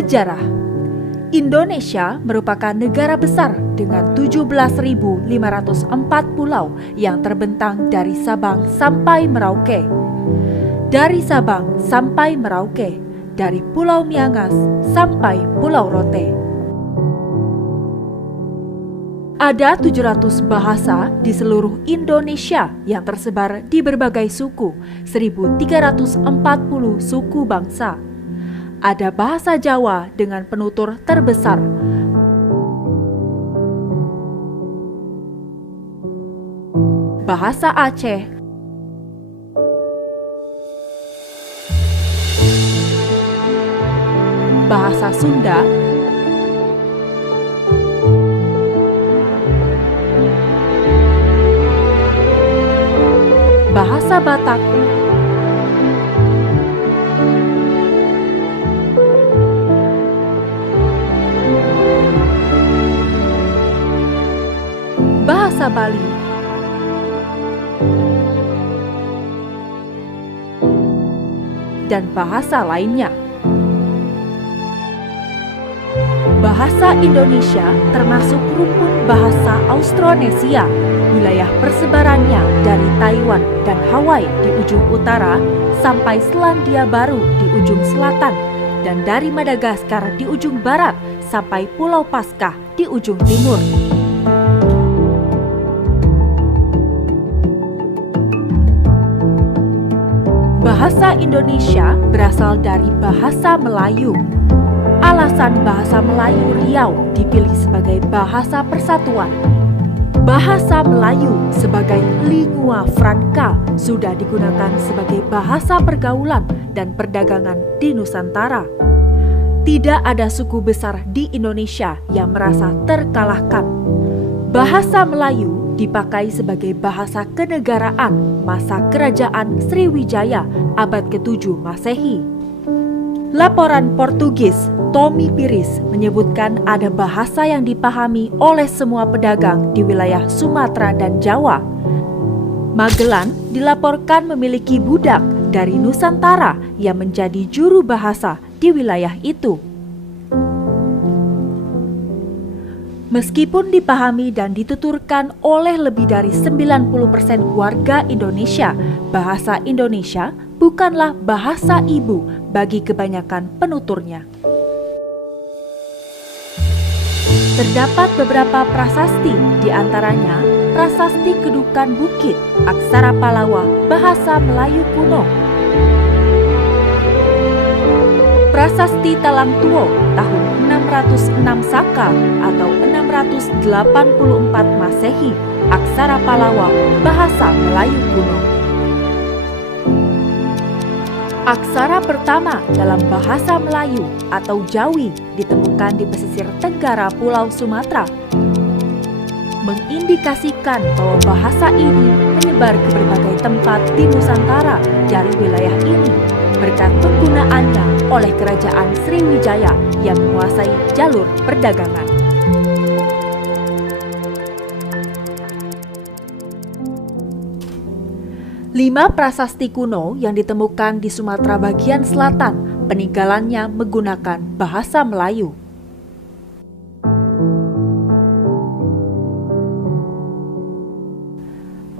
Sejarah. Indonesia merupakan negara besar dengan 17.504 pulau yang terbentang dari Sabang sampai Merauke. Dari Sabang sampai Merauke, dari Pulau Miangas sampai Pulau Rote. Ada 700 bahasa di seluruh Indonesia yang tersebar di berbagai suku, 1.340 suku bangsa. Ada bahasa Jawa dengan penutur terbesar. Bahasa Aceh, bahasa Sunda, bahasa Batak, bahasa Bali, dan bahasa lainnya. Bahasa Indonesia termasuk rumpun bahasa Austronesia. Wilayah persebarannya dari Taiwan dan Hawaii di ujung utara sampai Selandia Baru di ujung selatan, dan dari Madagaskar di ujung barat sampai Pulau Paskah di ujung timur. Bahasa Indonesia berasal dari bahasa Melayu. Alasan bahasa Melayu Riau dipilih sebagai bahasa persatuan. Bahasa Melayu sebagai lingua franca sudah digunakan sebagai bahasa pergaulan dan perdagangan di Nusantara. Tidak ada suku besar di Indonesia yang merasa terkalahkan. Bahasa Melayu dipakai sebagai bahasa kenegaraan masa kerajaan Sriwijaya abad ke-7 Masehi. Laporan Portugis Tommy Piris menyebutkan ada bahasa yang dipahami oleh semua pedagang di wilayah Sumatera dan Jawa. Magelan dilaporkan memiliki budak dari Nusantara yang menjadi juru bahasa di wilayah itu. Meskipun dipahami dan dituturkan oleh lebih dari 90% warga Indonesia, bahasa Indonesia bukanlah bahasa ibu bagi kebanyakan penuturnya. Terdapat beberapa prasasti, di antaranya Prasasti Kedukan Bukit, Aksara Palawa, bahasa Melayu kuno. Prasasti Talang Tuo tahun 606 Saka atau 684 Masehi, Aksara Palawa, bahasa Melayu kuno. Aksara pertama dalam bahasa Melayu atau Jawi ditemukan di pesisir tenggara Pulau Sumatera, mengindikasikan bahwa bahasa ini menyebar ke berbagai tempat di Nusantara dari wilayah ini berkat penggunaannya oleh Kerajaan Sriwijaya yang menguasai jalur perdagangan. Lima prasasti kuno yang ditemukan di Sumatera bagian selatan, peninggalannya menggunakan bahasa Melayu.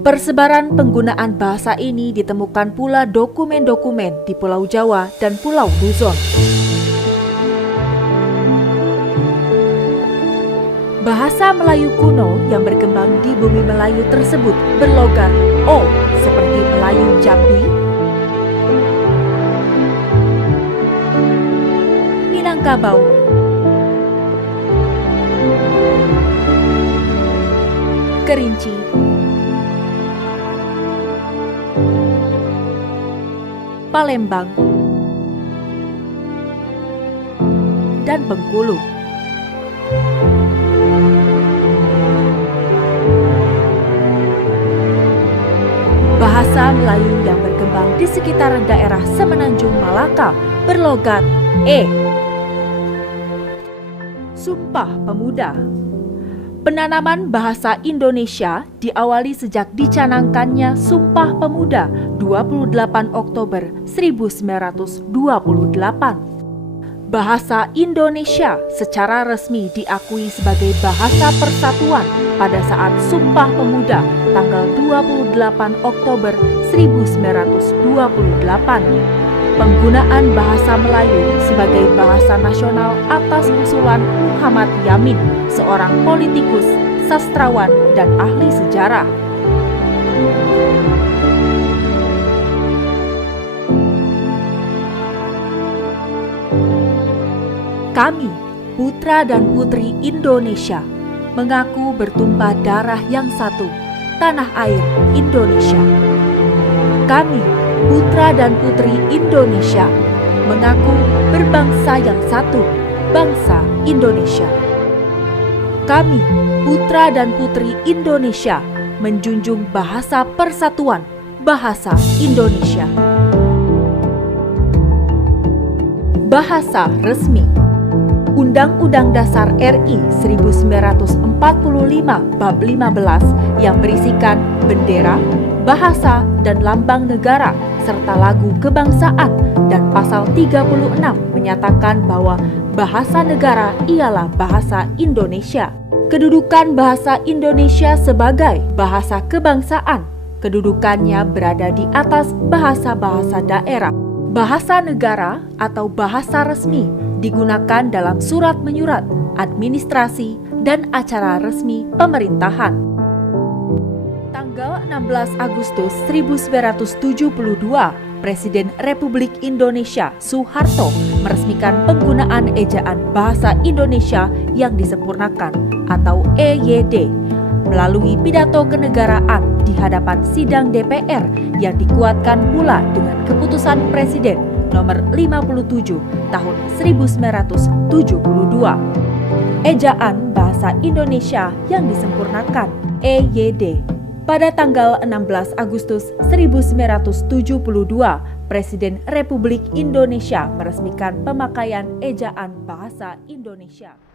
Persebaran penggunaan bahasa ini ditemukan pula dokumen-dokumen di Pulau Jawa dan Pulau Luzon. Bahasa Melayu kuno yang berkembang di bumi Melayu tersebut berlogat O seperti Melayu Jambi, Minangkabau, Kerinci, Palembang, dan Bengkulu. Bahasa Melayu yang berkembang di sekitar daerah Semenanjung Malaka berlogat E. Sumpah Pemuda. Penanaman bahasa Indonesia diawali sejak dicanangkannya Sumpah Pemuda 28 Oktober 1928. Bahasa Indonesia secara resmi diakui sebagai bahasa persatuan pada saat Sumpah Pemuda tanggal 28 Oktober 1928. Penggunaan bahasa Melayu sebagai bahasa nasional atas usulan Muhammad Yamin, seorang politikus, sastrawan, dan ahli sejarah. Kami, putra dan putri Indonesia, mengaku bertumpah darah yang satu, tanah air Indonesia. Kami, putra dan putri Indonesia, mengaku berbangsa yang satu, bangsa Indonesia. Kami, putra dan putri Indonesia, menjunjung bahasa persatuan, bahasa Indonesia. Bahasa resmi. Undang-Undang Dasar RI 1945 Bab 15 yang berisikan bendera, bahasa, dan lambang negara, serta lagu kebangsaan, dan pasal 36 menyatakan bahwa bahasa negara ialah bahasa Indonesia. Kedudukan bahasa Indonesia sebagai bahasa kebangsaan, kedudukannya berada di atas bahasa-bahasa daerah. Bahasa negara atau bahasa resmi digunakan dalam surat menyurat, administrasi, dan acara resmi pemerintahan. Tanggal 16 Agustus 1972, Presiden Republik Indonesia Soeharto meresmikan penggunaan ejaan bahasa Indonesia yang disempurnakan atau EYD melalui pidato kenegaraan di hadapan sidang DPR yang dikuatkan pula dengan keputusan Presiden nomor 57 tahun 1972. Ejaan bahasa Indonesia yang disempurnakan EYD. Pada tanggal 16 Agustus 1972, Presiden Republik Indonesia meresmikan pemakaian ejaan bahasa Indonesia.